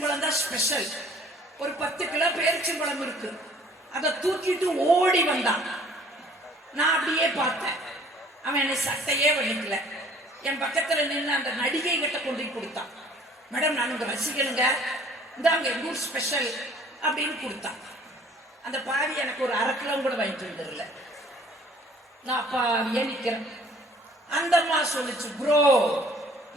பேரிச்சம்பழம் தான் ஸ்பெஷல். ஒரு 10 கிலோ பேரிச்சம்பழம் இருக்கு. அதை தூக்கிட்டு ஓடி வந்தான். நான் அப்படியே பார்த்தேன். அவன் என்னை சட்டையே வலிக்கல. என் பக்கத்துல நின்று அந்த நடிகை கிட்ட கொண்டு கொடுத்தான். மேடம், நான் உங்க ரசிகனுங்க, இந்தாங்க எங்க ஊர் ஸ்பெஷல் அப்படின்னு கொடுத்தான். அந்த பாவி எனக்கு ஒரு 1/2 கிலோ கூட வாங்கிட்டு வந்துடல. நான் பாவியே நிக்கிறேன். அந்த அம்மா சொல்லிச்சு, ப்ரோ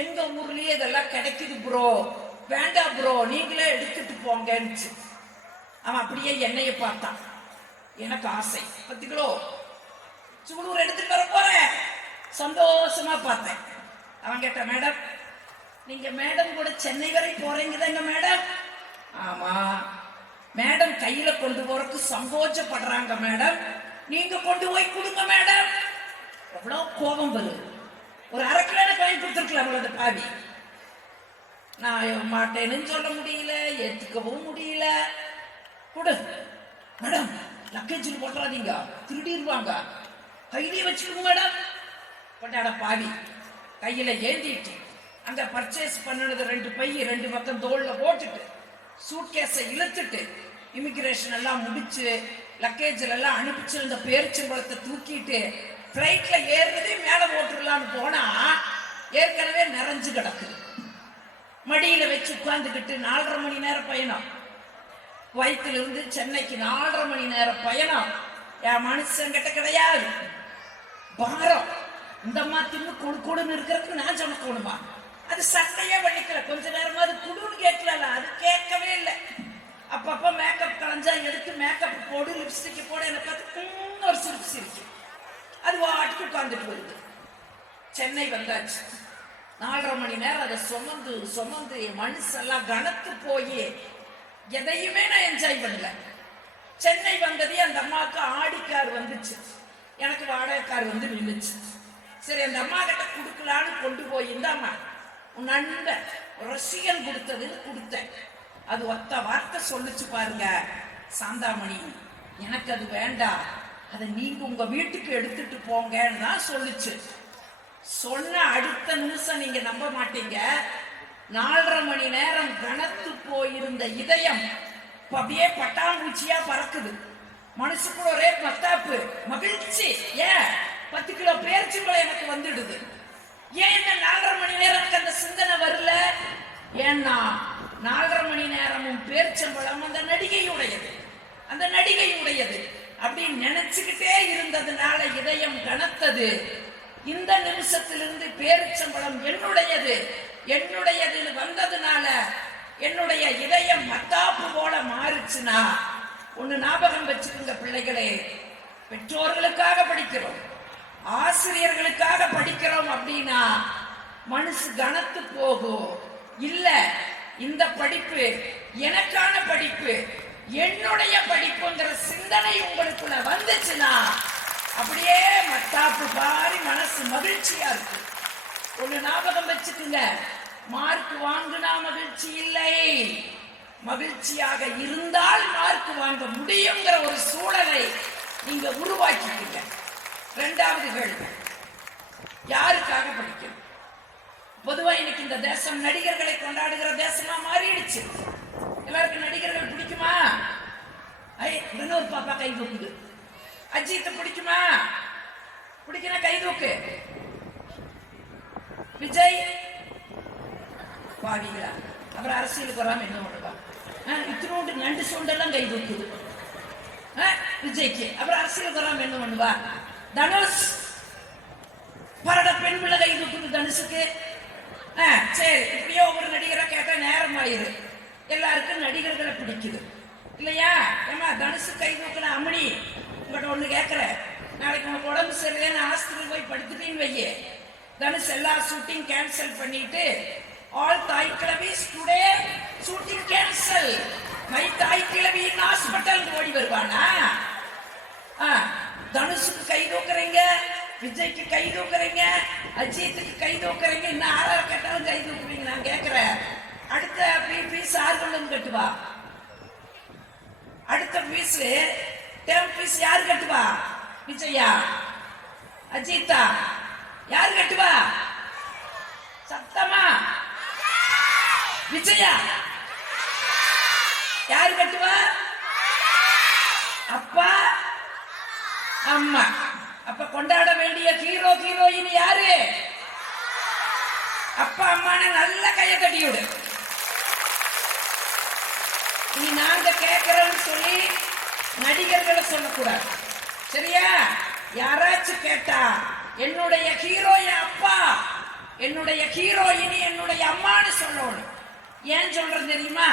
எங்க ஊர்லயே இதெல்லாம் கிடைக்குது ப்ரோ, வேண்டாம் ப்ரோ நீங்களே எடுத்துட்டு போங்கன்னு. அவன் அப்படியே என்னைய பார்த்தான். எனக்கு ஆசை, 10 கிலோ சூலூர் எடுத்துட்டு வர போறேன். சந்தோஷமா பார்த்தேன். அவன் கேட்ட, மேடம் நீங்க மேடம் கூட சென்னை வரை போறீங்கதாங்க மேடம்? ஆமா மேடம், கையில கொண்டு போறதுக்கு சங்கோச்சப்படுறாங்க மேடம், நீங்க கொண்டு போய் கொடுங்க மேடம். எவ்வளவு கோபம் வருது. ஒரு 1/2 கிலோ வாங்கி கொடுத்துருக்கலாம் அந்த பாவி. நான் மாட்டேன்னு சொல்ல முடியல, ஏத்துக்கவும் முடியல. கொடு மேடம், லக்கேஜில் போட்டுறாதீங்க, திருடிடுவாங்க, கையிலே வச்சுக்கோங்க மேடம். கொண்டாட பாவி கையில ஏந்திட்டு அந்த பர்ச்சேஸ் பண்ணினது 2 பை 2 பக்கம் தோல்ல போட்டுட்டு சூட்கேஸை இழுத்துட்டு இமிகிரேஷன் எல்லாம் முடிச்சு லக்கேஜில் எல்லாம் அனுப்பிச்சிருந்த பேரிச்சம்பழத்தை தூக்கிட்டு ஃப்ளைட்ல ஏறுறதே மேல போட்டுடலான்னு போனா ஏற்கனவே நிறைஞ்சு கிடக்குது. மடியில வச்சு உட்கார்ந்துக்கிட்டு 4.5 மணி நேரம் பயணம். வயிற்றுல இருந்து சென்னைக்கு 4.5 மணி நேரம் பயணம். என் மனுஷங்கிட்ட கிடையாது பாரம். இந்த அம்மா தின்னு கொடுன்னு இருக்கிறதுக்கு நான் சமைக்கணுமா? அது சட்டையே வலிக்கல. கொஞ்ச நேரமா அது குடுன்னு கேட்கல, அது கேட்கவே இல்லை. அப்பப்ப மேக்கப் கலைஞ்சா எடுத்து மேக்கப் போடு, லிப்ஸ்டிக் போடு, என்னை பார்த்து ஒரு சிரிப்பு சிரிக்கு. அது வாட்டுக்கு உட்கார்ந்துட்டு வருது. சென்னை வந்தாச்சு. 4.5 மணி நேரம் அதை சுமந்து மனுஷெல்லாம் கனத்து போய் எதையுமே நான் என்ஜாய் பண்ணல. சென்னை வந்ததே அந்த அம்மாவுக்கு ஆடி கார் வந்துச்சு, எனக்கு வாடகை கார் வந்து நின்றுச்சு. சரி அந்த அம்மா கிட்ட கொடுக்கலான்னு கொண்டு போய், இந்த அம்மா உன் நண்பன் ரசிகன் கொடுத்ததுன்னு கொடுத்தேன். அது ஒத்த வார்த்தை சொல்லிச்சு பாருங்க, சாந்தாமணி எனக்கு அது வேண்டாம், அதை நீங்க உங்க வீட்டுக்கு எடுத்துட்டு போங்கன்னு தான் சொல்லிச்சு. சொன்ன அடுத்த நிமிஷம் நீங்க நம்ப மாட்டீங்க, 4.5 மணி நேரம் கனத்து போயிருந்த இதயம் அப்படியே பட்டாம்பூச்சியா பறக்குது. மனசுக்குள்ள ஒரே மத்தாப்பு மகிழ்ச்சி. ஏன் 10 கிலோ பேரிச்சம்பழம் எனக்கு வந்துடுது. ஏன் இந்த 4.5 மணி நேரம் எனக்கு அந்த சிந்தனை வரல? ஏன்னா 4.5 மணி நேரமும் பேரிச்சம்பழம் அந்த நடிகையுடையது, அந்த நடிகையுடையது அப்படின்னு நினைச்சுக்கிட்டே இருந்ததுனால இதயம் கனத்தது. இந்த நிமிஷத்திலிருந்து பேரிச்சம்பழம் என்னுடையதுன்னு வந்ததுனால என்னுடைய இதயம் மத்தாப்பு போல மாறுச்சுன்னா, ஒண்ணு ஞாபகம் வச்சுக்கோங்க பிள்ளைகளே, பெற்றோர்களுக்காக படிக்கிறோம், ஆசிரியர்களுக்காக படிக்கிறோம் அப்படின்னா மனசு கனத்து போகும். இல்ல இந்த படிப்பு எனக்கான படிப்பு, என்னுடைய படிப்புங்கிற சிந்தனை உங்களுக்குள்ள வந்துச்சுன்னா அப்படியே மத்தாப்பு பாரி மனசு மகிழ்ச்சியா இருக்கு. ஒண்ணு ஞாபகம் வச்சுக்குங்க, மார்க் வாங்கினா மகிழ்ச்சி இல்லை, மகிழ்ச்சியாக இருந்தால் மார்க் வாங்க முடியுங்கிற ஒரு சூழலை நீங்க உருவாக்கிட்டீங்க. 2வது கேள்வி, யாருக்காக படிக்கணும்? பொதுவா இன்னைக்கு இந்த தேசம் நடிகர்களை கொண்டாடுகிற தேசமா மாறிடுச்சு. எல்லாருக்கும் நடிகர்கள் பிடிக்குமா? இன்னொரு பாப்பா கை தூக்குது. அஜித் பிடிக்குமா? பிடிக்கணும் கை தூக்கு. விஜய் பாவிகளா, அவர் அரசியலுக்கு வராம என்ன பண்ணுவா? இத்தினோண்டு நண்டு சோண்டெல்லாம் கை தூக்குது விஜய்க்கு. அப்புறம் அரசியலுக்கு வராம என்ன பண்ணுவா? தனுஷ் பரட பெண் பிள்ளை கை தூக்குது தனுஷுக்கு. சரி, இப்படியே ஒவ்வொரு நடிகரா கேட்டா நேரம் ஆயிரு. எல்லாருக்கும் நடிகர்களை பிடிக்குது இல்லையா? ஏமா தனுஷு கை தூக்குன அம்மணி, உங்கள்கிட்ட ஒண்ணு கேட்கிற, நாளைக்கு உனக்கு உடம்பு சரியில்லைன்னு ஹாஸ்பிட்டல் போய் படுத்துட்டீன்னு வையே, தனுஷ் எல்லா ஷூட்டிங் கேன்சல் பண்ணிட்டு ஆல் தாய் கிழவிஸ் டுடே ஷூட்டிங் கேன்சல், மை தாய் கிழவி ஹாஸ்பிட்டல் ஓடி வருவானா? தனுஷுக்கு கை தூக்குறீங்க, விஜய்க்கு கை தூக்குறீங்க, அஜித்துக்கு கை தூக்குறீங்க, இன்னும் 6 கேட்டாலும் கை தூக்குறீங்க. நான் கேட்கிறேன், அடுத்த பீஸ் 6 கொண்டு வந்து கட்டுவா? அடுத்த பீஸ் டேம் பீஸ் யாரு கட்டுவா? விஜயா, அஜித்தா, யாரு கட்டுவா? சத்தமா விஜயா. ஆமா. அப்ப கொண்டாட வேண்டிய ஹீரோ ஹீரோயின் யாரு? அப்பா அம்மான நல்ல கைய தட்டி விடு. நீ நாங்க கேட்கிறோம்னு சொல்லி நடிகர்களை சொல்லக்கூடாது, சரியா? யாராச்சும் கேட்டா என்னுடைய ஹீரோ என் அப்பா, என்னுடைய ஹீரோயினி என்னுடைய அம்மான்னு சொல்லணும். ஏன் சொல்றது தெரியுமா?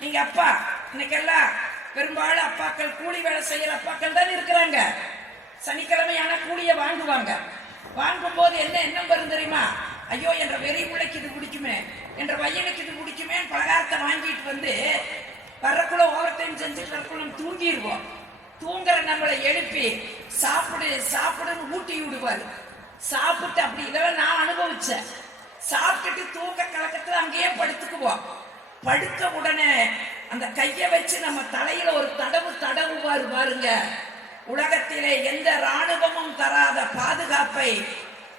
நீங்க அப்பா, இன்னைக்கெல்லாம் பெரும்பாலும் அப்பாக்கள் கூலி வேலை செய்யற அப்பாக்கள் தான் இருக்கிறாங்க. சனிக்கிழமையான கூலிய வாங்குவாங்க. வாங்கும் போது என்ன எண்ணம் வரும் தெரியுமா? ஐயோ, என்ற வெறி பிள்ளைக்கு இது பிடிக்குமே, என்ற பையனுக்கு இது பிடிக்குமே பலகாரத்தை வாங்கிட்டு வந்து வரக்குள்ள ஓவர் டைம் செஞ்சுட்டு வரக்குள்ள தூங்கிடுவோம். தூங்குற நம்மளை எழுப்பி சாப்பிடு சாப்பிடுன்னு ஊட்டி விடுவாரு. சாப்பிட்டு அப்படி இதெல்லாம் நான் அனுபவிச்சேன். சாப்பிட்டுட்டு தூக்க கலக்கத்துல அங்கேயே படுத்துக்குவோம். படுத்த உடனே அந்த கைய வச்சு நம்ம தலையில ஒரு தடவுவாரு பாருங்க. உலகத்திலே எந்த ராணுவமும் தராத பாதுகாப்பை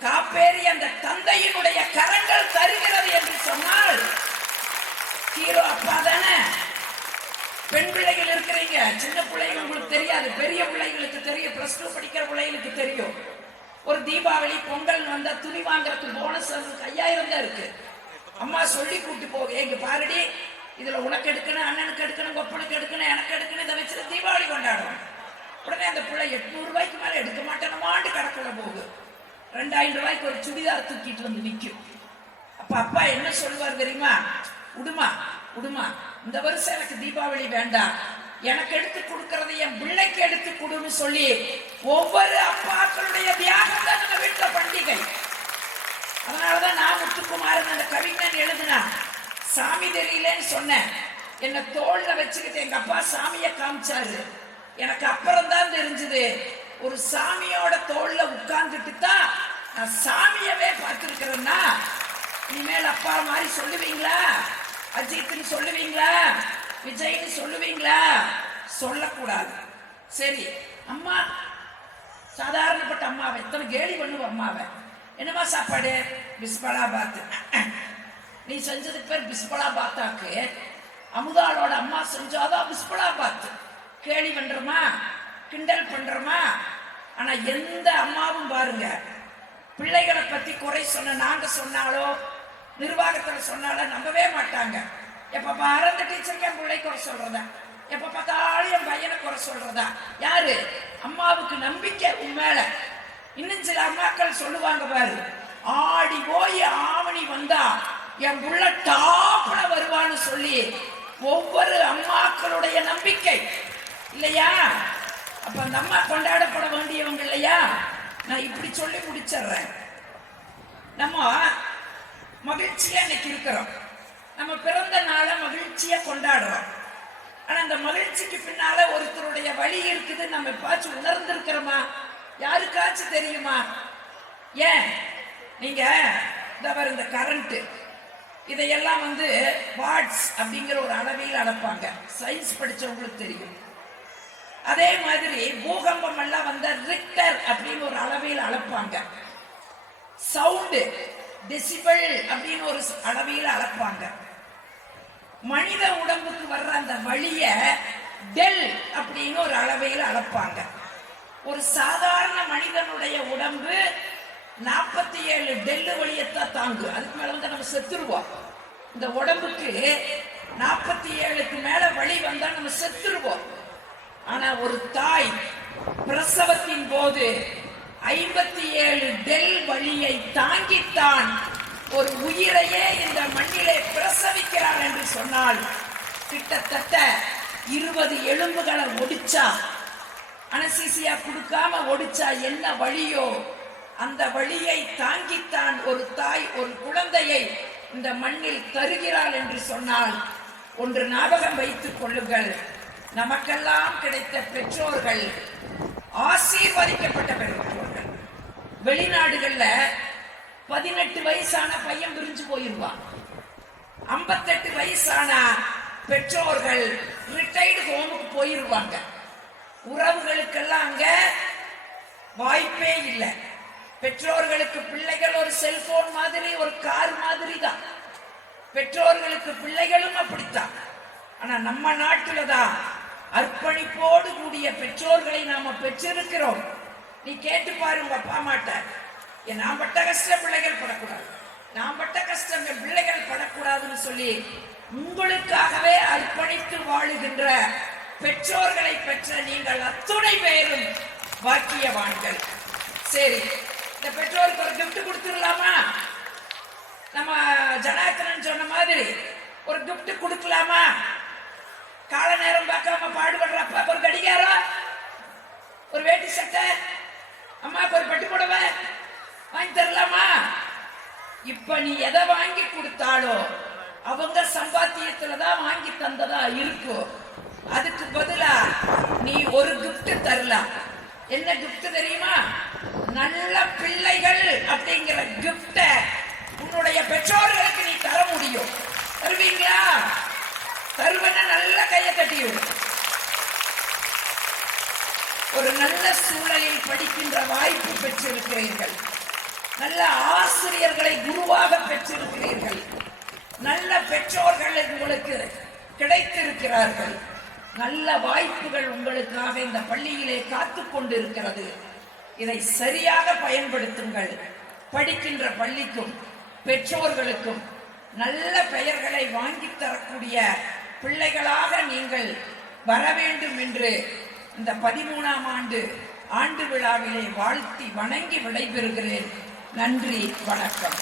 காப்பேறி அந்த தந்தையினுடைய கரங்கள் தருகிறது என்று சொன்னால் ஹீரோ அப்பா தானே. பெண் பிள்ளைகள் இருக்கிறீங்க, சின்ன பிள்ளைகள் உங்களுக்கு தெரியாது, பெரிய பிள்ளைகளுக்கு தெரியும், பிளஸ் 2 படிக்கிற பிள்ளைகளுக்கு தெரியும். ஒரு தீபாவளி பொங்கல் வந்தா துணி வாங்குறதுக்கு போனஸ் 5000 தான் இருக்கு. அம்மா சொல்லி கூட்டு போக, எங்க பாருடி இதுல உனக்கு எடுக்கணும், அண்ணனுக்கு எடுக்கணும், கொப்பனுக்கு எடுக்கணும், எனக்கு எடுக்கணும், இதை வச்சு தீபாவளி கொண்டாடுவோம். உடனே அந்த பிள்ளை 800 ரூபாய்க்கு மேல எடுக்க மாட்டேனமாண்டு கணக்குள்ள போகுது. 2000 ரூபாய்க்கு ஒரு சுடிதார் தூக்கிட்டு வந்து நிற்கும். அப்ப அப்பா என்ன சொல்லுவார் தெரியுமா? உடுமா உடுமா, இந்த வருஷம் எனக்கு தீபாவளி வேண்டாம், எனக்கு எடுத்து கொடுக்கறது என் பிள்ளைக்கு எடுத்து கொடுன்னு சொல்லி ஒவ்வொரு அப்பாக்களுடைய தியாகம் தான் நம்ம வீட்டுல பண்டிகை. அதனாலதான் நான் முத்துக்குமாரன் அந்த கவிஞன் எழுதுனா, சாமி தெரியலன்னு சொன்னேன், என்ன தோல்ல வச்சுக்கிட்டு எங்க அப்பா சாமியை காமிச்சாரு. எனக்கு அப்புறம் தான் தெரிஞ்சது, ஒரு சாமியோட தோல்ல உட்கார்ந்துட்டு தான் நான் சாமியவே பார்த்திருக்கிறேன்னா. இனிமேல் அப்பா மாதிரி சொல்லுவீங்களா? அஜித்னு சொல்லுவீங்களா? விஜய்னு சொல்லுவீங்களா? சொல்லக்கூடாது. சரி, அம்மா சாதாரணப்பட்ட அம்மாவை எத்தனை கேலி பண்ணுவோம் அம்மாவை. என்னமா சாப்பாடு? பிஸ்பலா பாத்து. நீ செஞ்சதுக்கு பேர் பிஸ்பலா பாத்தாக்கு. அமுதாளோட அம்மா செஞ்சாதான் பிஸ்பலா பாத்து. கேலி பண்றோமா, கிண்டல் பண்றோமா? ஆனா எந்த அம்மாவும் பாருங்க, பிள்ளைகளை பத்தி குறை சொன்ன நாங்க சொன்னாலோ நிர்வாகத்துல சொன்னாலும் நம்பவே மாட்டாங்க. எப்ப பாரு அந்த டீச்சருக்கு என் பிள்ளை குறை சொல்றதா, எப்ப பார்த்தாலும் என் பையனை குறை சொல்றதா. யாரு? அம்மாவுக்கு நம்பிக்கை உண்மையில. இன்னும் சில அம்மாக்கள் சொல்லுவாங்க பாரு, ஆடி போய் ஆவணி வந்தா என் புள்ள டாப்ல வருவான்னு சொல்லி ஒவ்வொரு அம்மாக்களுடைய நம்பிக்கை இல்லையா? அப்ப அந்த அம்மா கொண்டாடப்பட வேண்டியவங்க இல்லையா? நான் இப்படி சொல்லி முடிச்சிடுறேன். நம்ம மகிழ்ச்சியா இன்னைக்கு இருக்கிறோம், நம்ம பிறந்த நாளை மகிழ்ச்சியா கொண்டாடுறோம். ஆனா அந்த மகிழ்ச்சிக்கு பின்னால ஒருத்தருடைய வழி இருக்குது. நம்ம எப்பாச்சும் உணர்ந்திருக்கிறோமா? யாருக்காச்சும் தெரியுமா? ஏன் நீங்க இந்த கரண்ட் இதையெல்லாம் வாட்ஸ் அப்படிங்கிற ஒரு அளவில் அளப்பாங்க. சயின்ஸ் படிச்சவங்களுக்கு தெரியும். அதே மாதிரி பூகம்பம் எல்லாம் ரிக்டர் அப்படின்னு ஒரு அளவில் அளப்பாங்க. சவுண்டு டெசிபல் அப்படின்னு ஒரு அளவில் அளப்பாங்க. மனித உடம்புக்கு வர்ற அந்த வழிய டெல் அப்படின்னு ஒரு அளவில் அளப்பாங்க. ஒரு சாதாரண மனிதனுடைய உடம்பு 47 டெல்லு வழியத்தான் தாங்கு. அதுக்கு மேல நம்ம செத்துருவோம். இந்த உடம்புக்கு 47க்கு மேல வழி வந்தா நம்ம செத்துருவோம். ஆனா ஒரு தாய் பிரசவத்தின் போது 57 டெல் வழியை தாங்கித்தான் ஒரு உயிரையே இந்த மண்ணிலே பிரசவிக்கிறார் என்று சொன்னால் கிட்டத்தட்ட 20 எலும்புகளை ஒடிச்சா, அனசீசியா கொடுக்காம ஒடிச்சா என்ன வழியோ அந்த வழியை தாங்கித்தான் ஒரு தாய் ஒரு குழந்தையை இந்த மண்ணில் தருகிறாள் என்று சொன்னால் ஒன்று ஞாபகம் வைத்துக் கொள்ளுங்கள், நமக்கெல்லாம் கிடைத்த பெற்றோர்கள் ஆசீர்வதிக்கப்பட்ட பெற்றோர்கள். வெளிநாடுகள்ல 18 வயசான பையன் பிரிஞ்சு போயிருவான். 58 வயசான பெற்றோர்கள் ரிட்டையர்டு ஹோமுக்கு போயிருவாங்க. உறவுகளுக்கெல்லாம் அங்க வாய்ப்பே இல்லை. பெற்றோர்களுக்கு பிள்ளைகள் ஒரு செல்போன் மாதிரி, ஒரு கார் மாதிரி தான். பெற்றோர்களுக்கு பிள்ளைகளும் அப்படித்தான். ஆனா நம்ம நாட்டுல தான் அர்ப்பணிப்போடு கூடிய பெற்றோர்களை நாம பெற்றிருக்கிறோம். நீ கேட்டு பாரு உங்க அப்பா அம்மாட்ட, நான் பட்ட கஷ்டம் பிள்ளைகள் படக்கூடாது, நான் பட்ட கஷ்டம் என் பிள்ளைகள் படக்கூடாதுன்னு சொல்லி உங்களுக்காகவே அர்ப்பணித்து வாழுகின்ற பெற்றோர்களை பெற்ற நீங்கள் அத்துணை பேரும் பாக்கியவான்கள். சரி, இந்த பெற்றோருக்கு ஒரு கிஃப்ட் கொடுத்துடலாமா? நம்ம ஜனார்த்தனன் சொன்ன மாதிரி ஒரு கிஃப்ட் கொடுக்கலாமா? கால நேரம் பார்க்காம பாடுபடுற அப்பாக்கு ஒரு கடிகாரம், ஒரு வேட்டி சட்டை, அம்மாக்கு ஒரு பட்டு புடவை வாங்கி தரலாமா? இப்ப நீ எதை வாங்கி கொடுத்தாலோ அவங்க சம்பாத்தியத்துலதான் வாங்கி தந்ததா இருக்கும். அதுக்கு பதிலா நீ ஒரு கிஃப்ட் தரலாம். என்ன கிஃப்ட் தெரியுமா? நல்ல பிள்ளைகள் அப்படிங்கிற கிஃப்ட உன்னுடைய பெற்றோர்களுக்கு நீ தர முடியும். தருவீங்களா? தருவன நல்ல கையை தட்டிவிடும். ஒரு நல்ல சூழலில் படிக்கின்ற வாய்ப்பு பெற்றிருக்கிறீர்கள். நல்ல ஆசிரியர்களை குருவாக பெற்றிருக்கிறீர்கள். நல்ல பெற்றோர்கள் உங்களுக்கு கிடைத்திருக்கிறார்கள். நல்ல வாய்ப்புகள் உங்களுக்காக இந்த பள்ளியிலே காத்து கொண்டிருக்கிறது. இதை சரியாக பயன்படுத்துங்கள். படிக்கின்ற பள்ளிக்கும் பெற்றோர்களுக்கும் நல்ல பெயர்களை வாங்கி தரக்கூடிய பிள்ளைகளாக நீங்கள் வர வேண்டும் என்று இந்த 13ஆம் ஆண்டு விழாவிலே வாழ்த்தி வணங்கி விடைபெறுகிறேன். நன்றி, வணக்கம்.